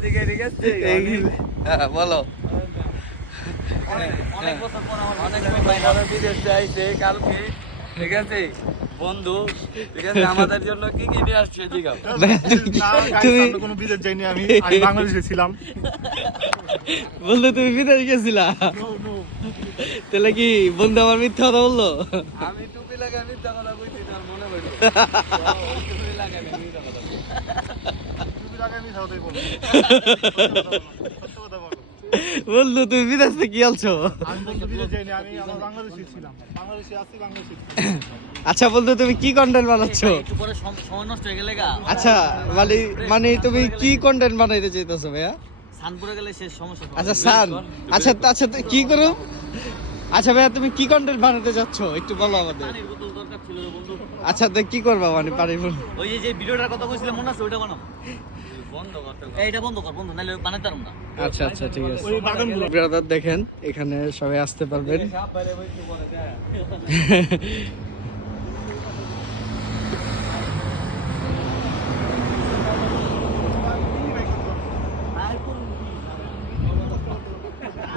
এদিকে ঠিক আছে হ্যাঁ বলো। অনেক বছর পর অনেক বছর বিদেশ যাইছে কালকে ঠিক আছে বন্ধু ঠিক আছে আমাদের জন্য কি কি নিয়ে আসছে জিগাও। তুমি কোনো বিদেশ যাইনি, আমি বাংলাদেশে ছিলাম। বললো তুমি বিদেশ গেছিলা, তাহলে কি বন্ধু আমার মিথ্যা কথা বললো? আমি টুপি লাগাই মিথ্যা কথা কইছি তার মনে পড়ে টুপি লাগাই মিথ্যা কথা বলি। টুপি লাগাই আমি সাউদাই বলবো, সত্য কথা বলো। বললো তুমি বিদেশ থেকে কি আলছো? আমি বলতে বিদেশ যাইনি, আমি আমার বাংলাদেশে ছিলাম, বাংলাদেশে আছি, বাংলাদেশে ছিলাম। আচ্ছা বলতো তুমি কি কন্টেন্ট বানাচ্ছ? একটু পরে সময় নষ্ট হয়ে গেলে গা আচ্ছা মানে মানে তুমি কি কন্টেন্ট বানাইতে চাইতেছো ভাইয়া? সানপুরে গেলে শেষ সমস্যা। আচ্ছা সান, আচ্ছা আচ্ছা তো কি করো? আচ্ছা ভাইয়া তুমি কি কন্টেন্ট বানাতে চাচ্ছ একটু বলো আমাদের। পানির বোতল দরকার ছিল রে বন্ধু। আচ্ছা তো কি করবা মানে পানি বল। ওই যে ভিডিওটার কথা কইছিলাম মনে আছে ওইটা বানাও। বন্ধ করতে এইটা বন্ধ কর বন্ধু নাহলে বানাতে পারুম না। আচ্ছা আচ্ছা ঠিক আছে। ওই বাগানগুলো ব্রাদার দেখেন এখানে সবাই আসতে পারবেন।